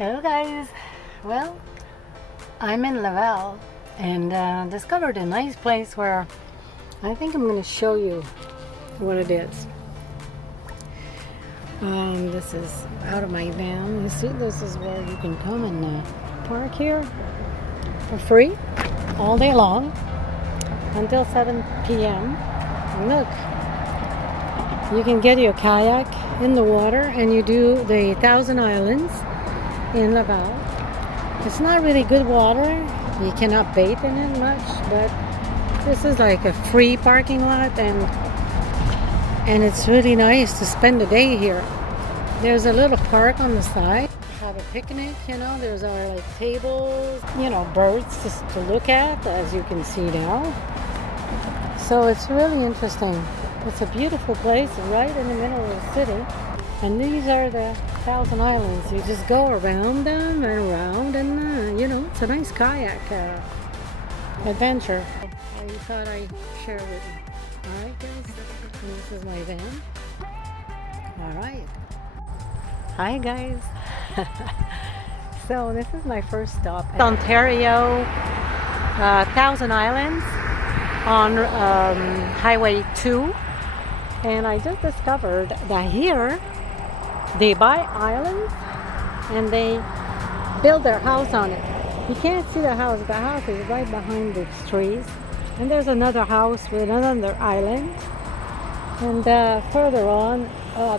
Hello guys, well, I'm in Laval and discovered a nice place where I think I'm going to show you what it is. This is out of my van. You see, this is where you can come and park here for free all day long until 7 p.m. And look, you can get your kayak in the water and you do the Thousand Islands in Laval. It's not really good water. You cannot bathe in it much, but this is like a free parking lot and it's really nice to spend the day here. There's a little park on the side. Have a picnic, you know. There's our like tables, you know, birds just to look at, as you can see now. So it's really interesting. It's a beautiful place right in the middle of the city. And these are the Thousand Islands. You just go around them and around and, you know, it's a nice kayak adventure. I thought I'd share with you. Alright guys, this is my van. Alright. Hi guys. So this is my first stop. Ontario, Thousand Islands on Highway 2. And I just discovered that here they buy islands and they build their house on it. You can't see the house. The house is right behind the trees. And there's another house with another island. And further on,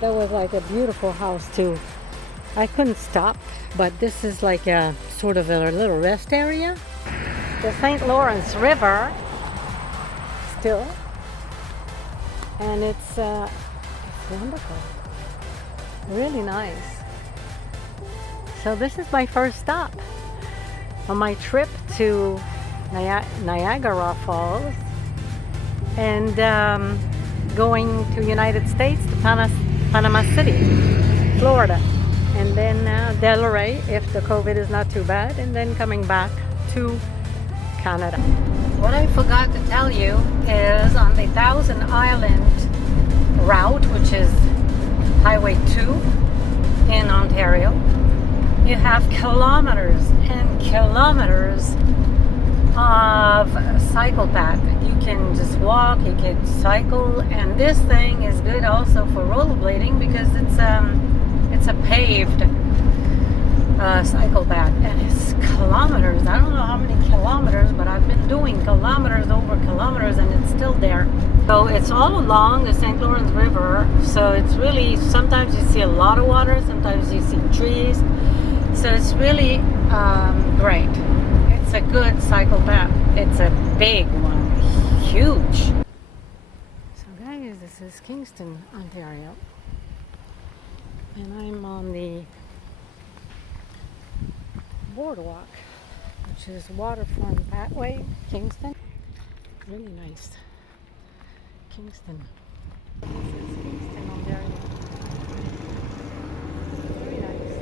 there was like a beautiful house too. I couldn't stop, but this is like a sort of a little rest area. The St. Lawrence River still. And it's wonderful. Really nice. So this is my first stop on my trip to Niagara Falls and going to United States to Panama City, Florida, and then Delray if the COVID is not too bad, and then coming back to Canada. What I forgot to tell you is on the Thousand Island route, which is Highway 2 in Ontario, you have kilometers and kilometers of cycle path. You can just walk, you can cycle, and this thing is good also for rollerblading because it's a paved cycle path, and it's kilometers. I don't know how many kilometers, but I've been doing kilometers over kilometers and it's still there. So it's all along the St. Lawrence River, so it's really, sometimes you see a lot of water, sometimes you see trees, so it's really great. It's a good cycle path. It's a big one, huge. So guys, this is Kingston, Ontario, and I'm on the boardwalk, which is waterfront that way, Kingston. Really nice. Kingston. This is Kingston, Ontario. Very nice.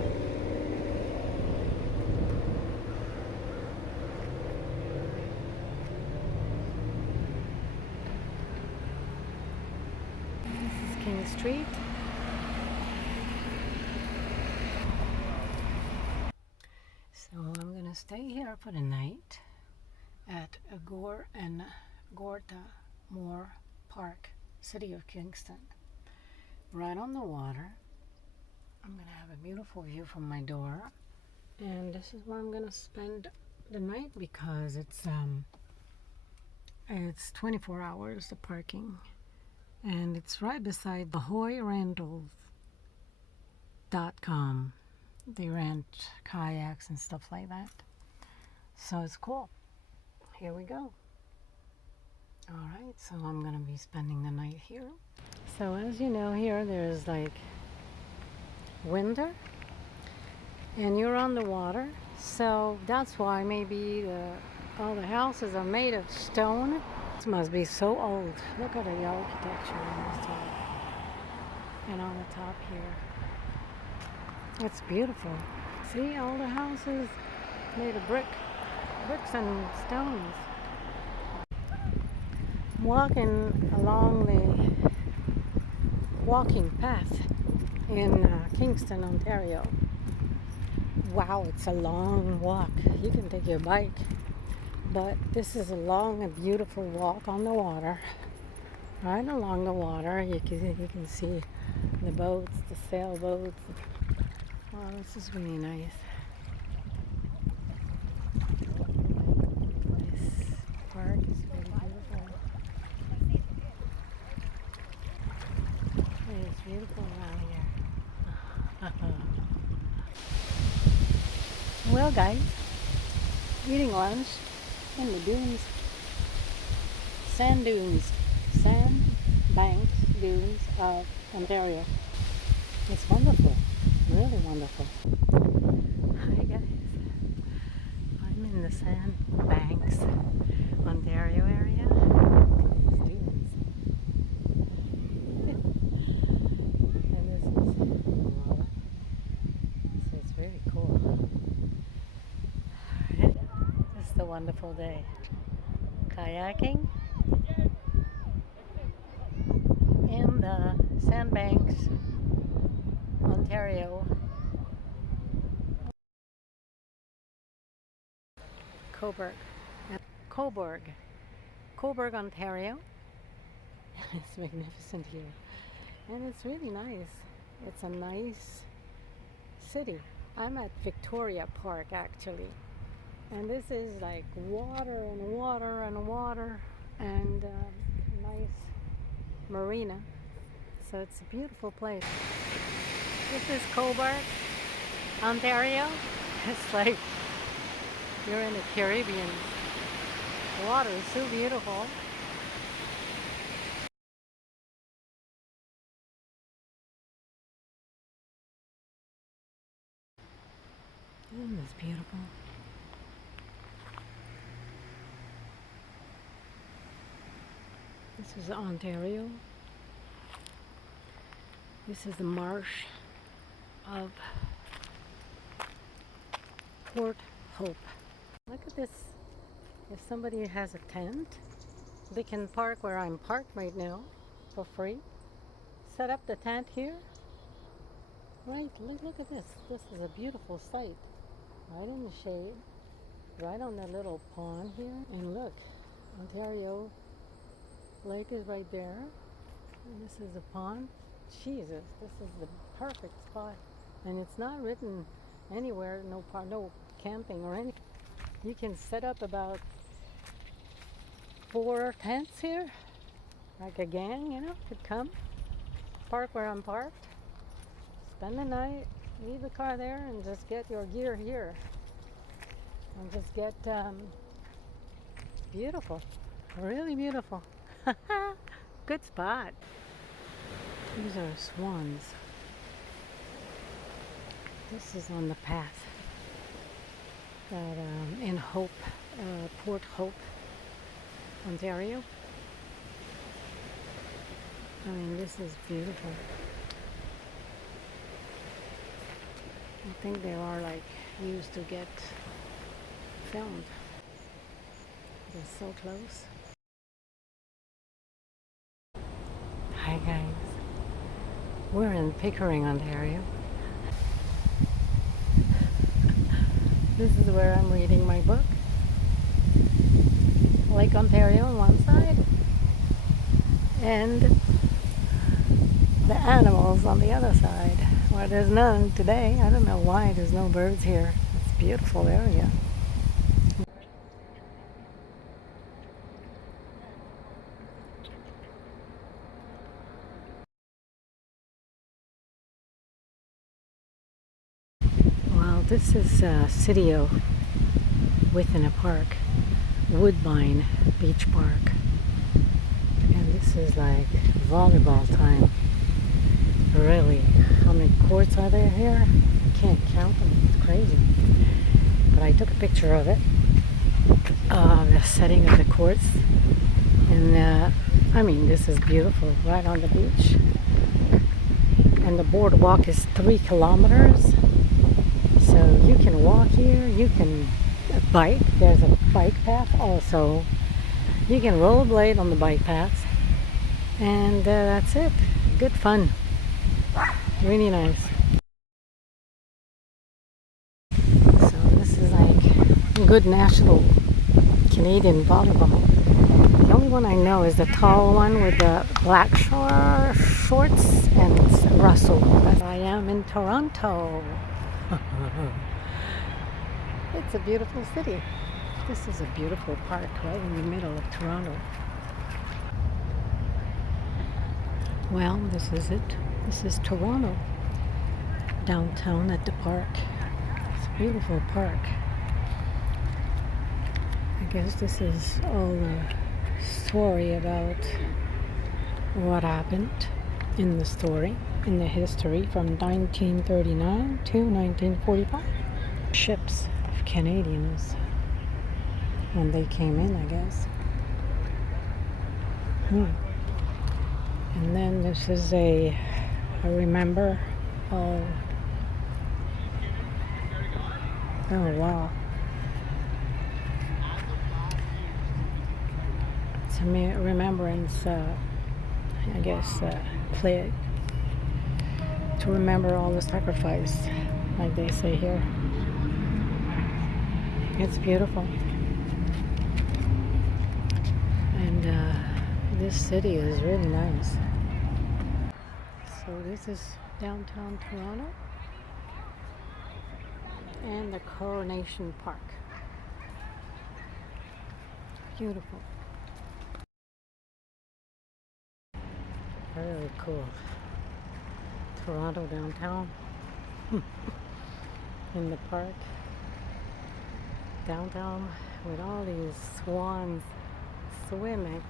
This is King Street. So I'm gonna stay here for the night at Gore and Gorta Moore Park, City of Kingston, right on the water. I'm gonna have a beautiful view from my door, and this is where I'm gonna spend the night because it's 24 hours the parking, and it's right beside ahoyrentals.com. They rent kayaks and stuff like that. So it's cool. Here we go. Alright, so I'm going to be spending the night here. So as you know, here there's like winter and you're on the water. So that's why maybe all the houses are made of stone. This must be so old. Look at the architecture on this side and on the top here. It's beautiful. See all the houses made of bricks and stones. I'm walking along the walking path in Kingston, Ontario. Wow, it's a long walk. You can take your bike, but this is a long and beautiful walk on the water. Right along the water, you can see the boats, the sailboats. Oh, this is really nice. This park is really beautiful. It's beautiful around here. Well, guys, eating lunch in the dunes, sand dunes, sand banks dunes of Ontario. It's wonderful, really wonderful. Hi guys, I'm in the sand banks, Ontario area. These dunes. And this is water. So it's very cool. Just a wonderful day. Kayaking in the sandbanks, Ontario. Coburg, Coburg, Coburg, Ontario. It's magnificent here, and it's really nice. It's a nice city. I'm at Victoria Park actually, and this is like water and water and water and nice marina. So it's a beautiful place. This is Coburg, Ontario. It's like you're in the Caribbean. The water is so beautiful. Isn't this beautiful? This is Ontario. This is the marsh of Port Hope. Look at this. If somebody has a tent, they can park where I'm parked right now for free. Set up the tent here. Right, look at this. This is a beautiful sight. Right in the shade. Right on the little pond here. And look, Ontario Lake is right there. And this is the pond. Jesus, this is the perfect spot. And it's not written anywhere, no camping or anything. You can set up about 4 tents here, like a gang, could come, park where I'm parked, spend the night, leave the car there, and just get your gear here. And just get beautiful, really beautiful. Good spot. These are swans. This is on the path that in Hope, Port Hope, Ontario. I mean, this is beautiful. I think they are like used to get filmed. They're so close. Hi guys. We're in Pickering, Ontario. This is where I'm reading my book. Lake Ontario on one side and the animals on the other side. Well, there's none today. I don't know why there's no birds here. It's a beautiful area. Well, this is Sitio within a park, Woodbine Beach Park. And this is like volleyball time. Really, how many courts are there here? I can't count them, it's crazy. But I took a picture of it, the setting of the courts. And I mean, this is beautiful, right on the beach. And the boardwalk is 3 kilometers. So you can walk here, you can bike. There's a bike path also. You can rollerblade on the bike paths. And that's it. Good fun. Really nice. good national Canadian volleyball. The only one I know is the tall one with the black shorts, and it's Russell. I am in Toronto. It's a beautiful city. This is a beautiful park right in the middle of Toronto. Well, this is it. This is Toronto. Downtown at the park. It's a beautiful park. I guess this is all the story about what happened in the story, in the history from 1939 to 1945. Ships of Canadians when they came in, I guess. And then this is I remember, oh wow. It's a remembrance, I guess, play to remember all the sacrifice, like they say here. It's beautiful. And this city is really nice. So this is downtown Toronto and the Coronation Park. Beautiful. Very cool. Toronto downtown. In the park. Downtown with all these swans swimming.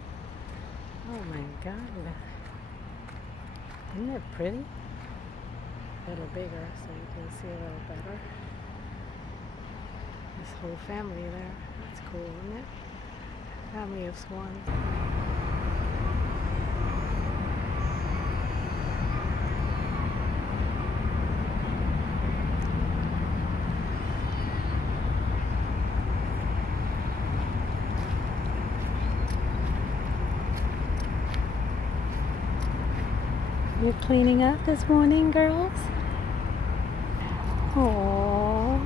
Oh my God. Isn't it pretty? A little bigger so you can see a little better. This whole family there. That's cool, isn't it? Family of swans. You're cleaning up this morning, girls? Aww.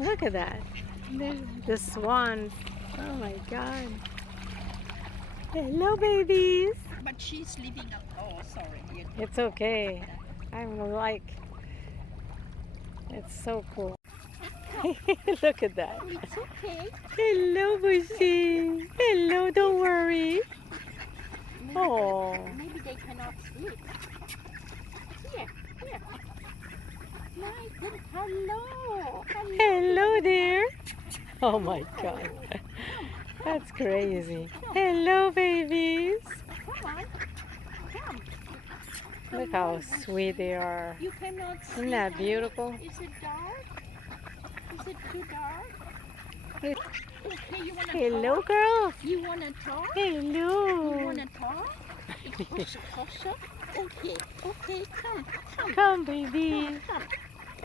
Look at that. The swans. Oh my God. Hello, babies. But she's leaving up. Oh, sorry. It's okay. I'm like, it's so cool. Look at that. Oh, it's okay. Hello, Bushy. Hello, don't worry. Oh. Maybe they cannot sleep. Here. Nice. Hello. Hello there. Oh my God. That's crazy. Hello, babies. Come on. Come. Look how sweet they are. You cannot see. Isn't that beautiful? Is it dark? Is it too dark? Hey. Okay, you wanna Hello, talk? girls. You wanna talk? Hello. You wanna talk? Closer? Okay, come. Come, baby.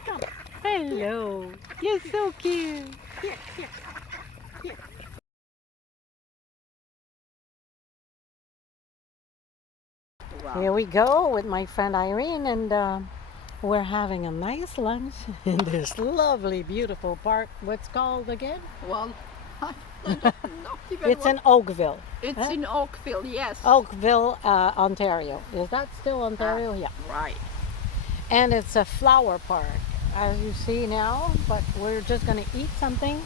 Come. Hello. You're so cute. Here. Wow. Here we go with my friend Irene, and we're having a nice lunch in this lovely, beautiful park. What's called again? Well, I don't know even It's in Oakville. It's in Oakville, yes. Oakville, Ontario. Is that still Ontario? Yeah. Right. And it's a flower park, as you see now, but we're just going to eat something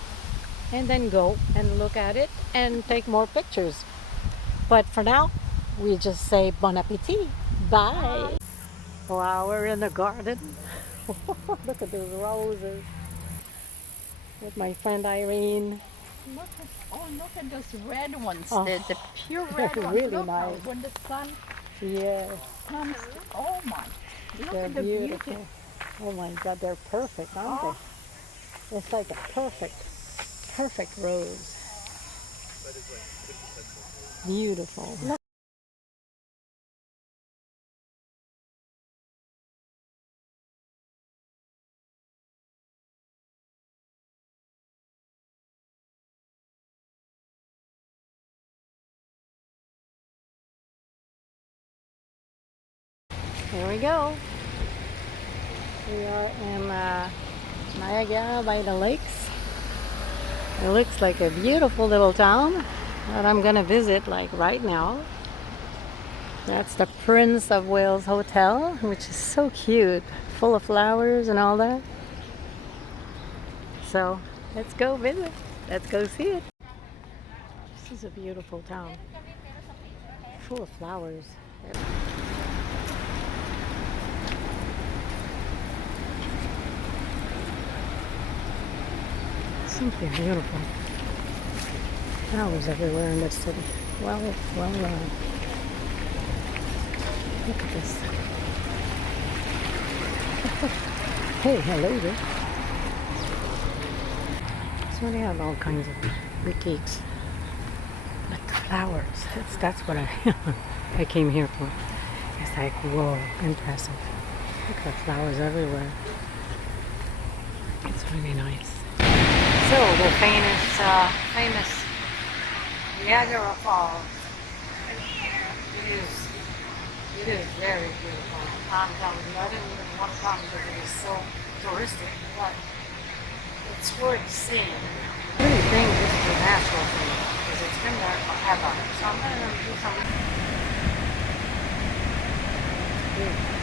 and then go and look at it and take more pictures. But for now, we just say bon appetit. Bye. Wow, we're in the garden. Look at those roses. With my friend Irene. Look at those red ones. Oh, the pure they're red ones. really Look how nice. when the sun Yes, comes. Oh my. Look they're at the beautiful. beauty. Oh my God, they're perfect, aren't Oh. they? It's like a perfect rose. Beautiful. here we go. We are in Niagara by the lakes. It looks like a beautiful little town that I'm gonna visit like right now. That's the Prince of Wales Hotel, which is so cute, full of flowers and all that. So let's go visit. Let's go see it. This is a beautiful town, full of flowers. Simply beautiful. Flowers everywhere in this city. Well, look at this. Hey, hello there. So they have all kinds of boutiques. But the flowers, that's what I came here for. It's like, whoa, impressive. Look at the flowers everywhere. It's really nice. So the famous Niagara Falls. It is very beautiful. I'm telling you, I didn't even want to come because it is so touristic, but it's worth seeing. I really think this is a natural thing because it's been there forever. So I'm gonna do some.